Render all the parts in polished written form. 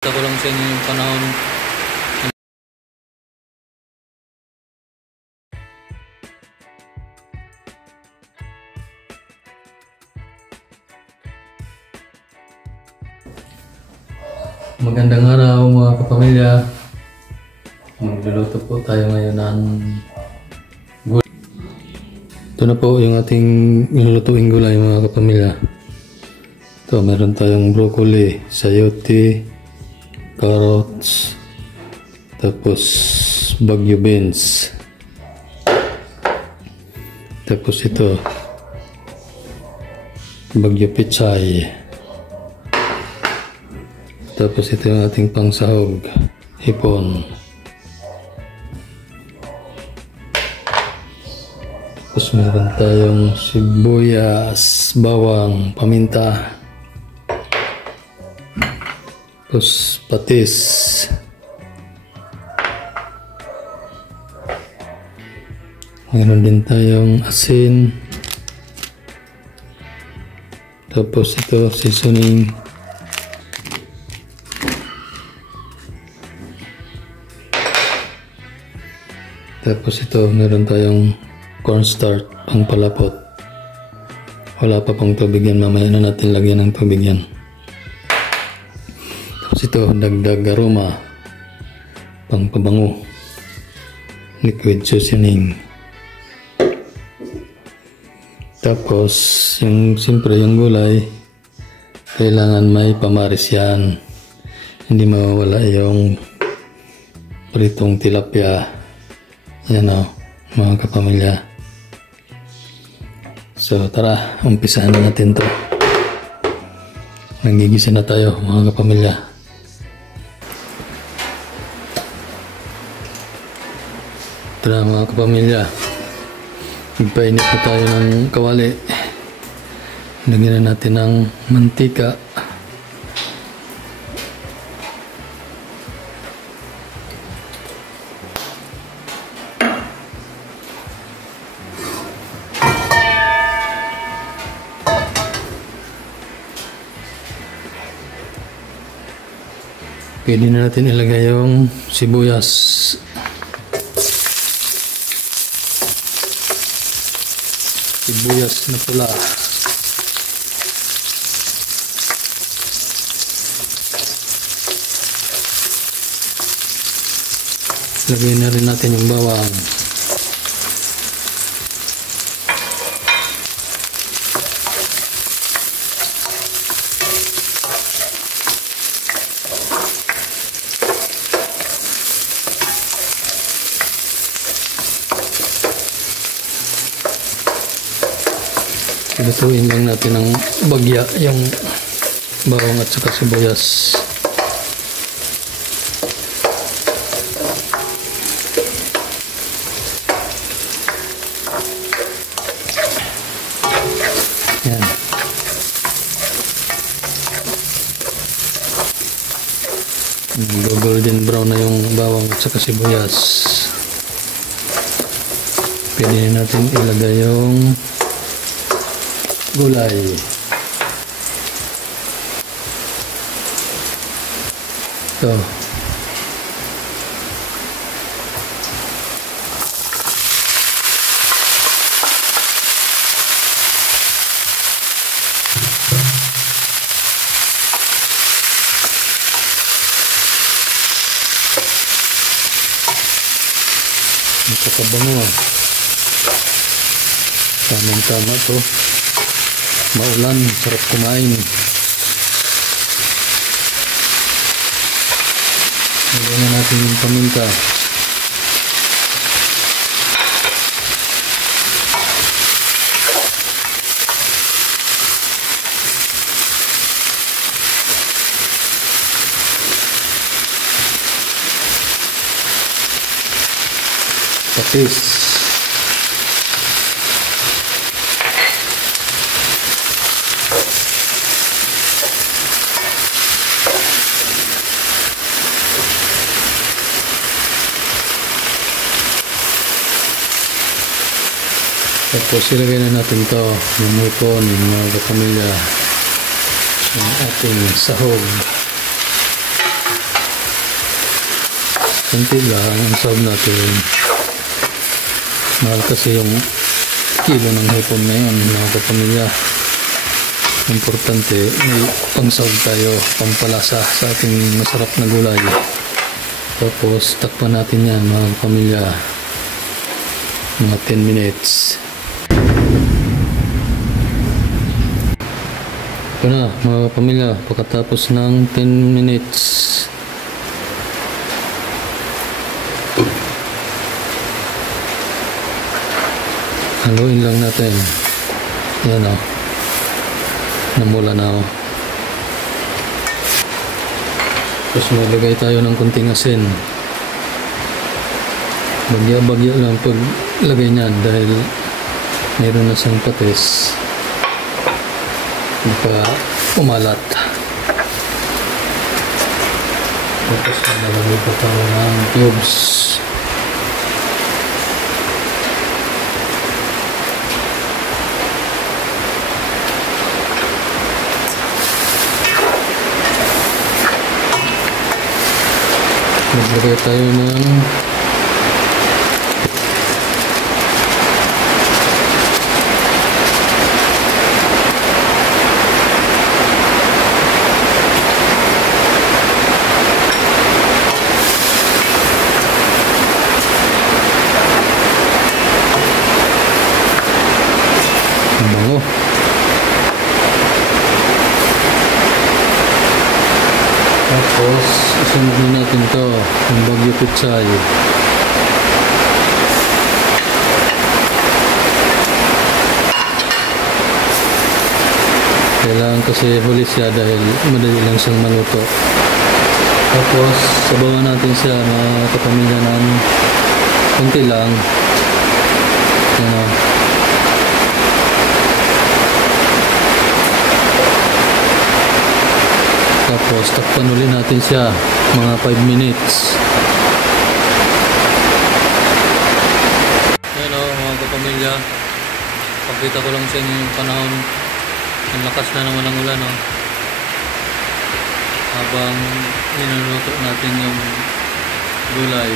Ito ko lang sa inyo yung panahon. Magandang araw mga kapamilya. Magluluto po tayo ngayon ng gulay. Ito na po yung ating nilulutuing gulay mga kapamilya. Ito, meron tayong broccoli, sayote, carrots, tapos bagyo beans, tapos ito bagyo pechay, tapos ito yung ating pangsahog, hipon, tapos meron tayong sibuyas, bawang, paminta, tapos patis, meron din tayong asin, tapos ito seasoning, tapos ito meron tayong cornstarch pang palapot. Wala pa pang tubig yan, mamaya na natin lagyan ng tubig yan. Tapos ito dagdag aroma pang pabango, liquid seasoning. Tapos yung siyempre yung gulay kailangan may pamaris yan, hindi mawawala yung pritong tilapia. Yan o mga kapamilya. So tara, umpisahan na natin to. Nagigisa na tayo mga kapamilya. Tara mga kapamilya, magpainit na tayo ng kawali. Lagyan na natin ng mantika. Pwede na natin ilagay yung sibuyas. Sibuyas na pula. Lagyan na rin natin yung bawang. Lutuin lang natin ng bagya yung bawang at saka sibuyas. Yan. Golden brown na yung bawang at saka sibuyas. Pwede na natin ilagay yung gulay. Ito. Nakakabango. Tamang-tama to. Maulan, sarap kumain. Lagyan na natin yung paminta. Patis. Tapos ilagay na natin to yung hipon, yung mga kapamilya, yung ating sahog. Kunti lang ang sahog natin. Mahal kasi yung kilo ng hipon ngayon, mga kapamilya. Importante, may pangsahog tayo, pampalasa sa ating masarap na gulay. Tapos, takpan natin yan, mga kapamilya. Mga 10 minutes. Ito na, mga kapamilya, pagkatapos ng 10 minutes. Haluin lang natin. Yan o. Namula na o. Tapos maglagay tayo ng kunting asin. Bagya-bagya lang pag lagay niyan dahil mayroon na siyang patis. Baka umalat. Tapos nalagay pa tayo ng cubes. Maglagay tayo ng bango. Tapos, isunod na natin to, yung bagyo pitsay. Kailangan kasi huli siya dahil madali lang siyang maluto. Tapos, sabawan natin siya, mga kapamilya, ng kunti lang. Yan o. Tapos takpan ulit natin siya mga 5 minutes. Ayan o, mga kapamilya, pakita ko lang sa inyo yung panahon. Ang lakas na naman ang ulan o. Habang niluluto natin yung gulay,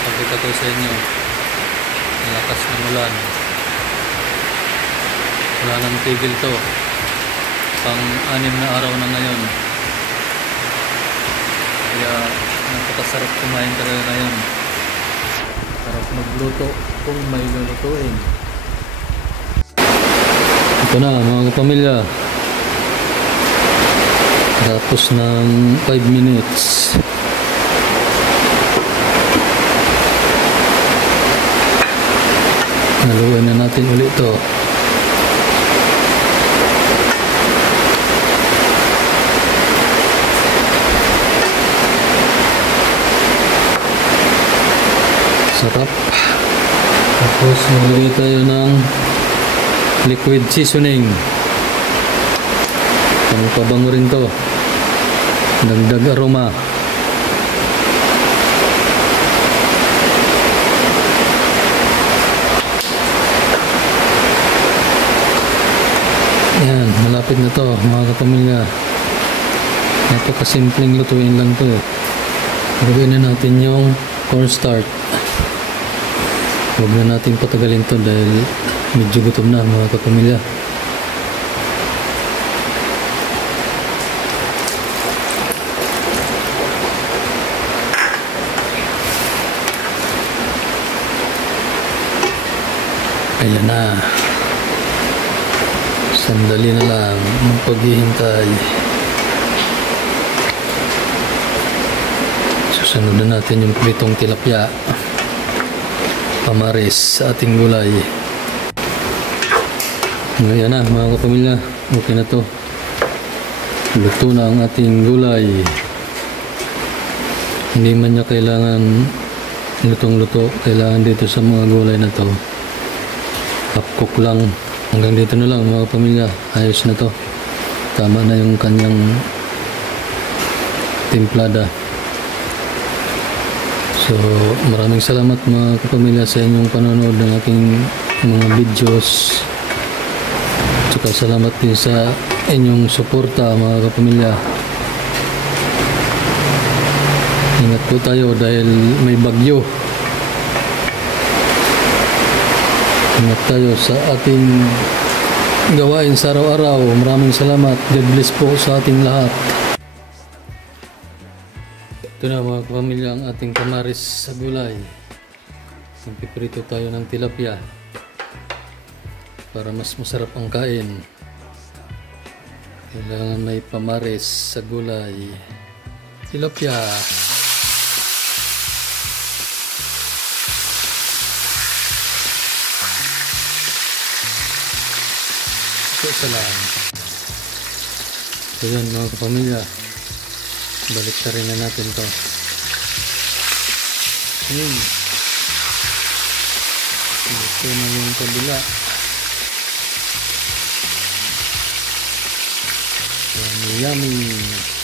pakita ko sa inyo ang lakas ng ulan. Wala nang tigil to. Pang-6 na araw na ngayon. Kaya napakasarap kumain talaga ngayon. Sarap magluto kung may lulutuin. Ito na, mga kapamilya. Tapos ng 5 minutes. Haluin na natin ulit ito. Sarap. Tapos maglagay tayo ng liquid seasoning. Ang pabango rin to. Dagdag aroma. Yan, malapit na to, mga kapamilya. Napakasimpleng lutuin lang to. Gawin na natin yung cornstarch. Huwag na natin patagalin to dahil medyo gutom na, mga kapamilya. Ayan na. Sandali na lang ang paghihintay. Susunod na natin yung pritong tilapia. Pamaris sa ating gulay. Ngayon na, mga kapamilya, okay na to. Luto na ang ating gulay. Hindi man niya kailangan lutong-luto. Kailangan dito sa mga gulay na to half cook lang. Hanggang dito na lang, mga kapamilya. Ayos na to. Tama na yung kanyang timplada. So, maraming salamat, mga kapamilya, sa inyong panonood ng aking mga videos. Tsaka salamat din sa inyong suporta, mga kapamilya. Ingat po tayo dahil may bagyo. Ingat tayo sa ating gawain sa araw-araw. Maraming salamat. God bless po sa ating lahat. Ito na mga kapamilya ang ating kamaris sa gulay. Magpiprito tayo ng tilapia para mas masarap ang kain. Kailangan may pamaris sa gulay. Tilapia. Ito isa lang. So yan mga kapamilya. Balik ka rin na natin to. Ito na yung kabila. Yummy, yummy.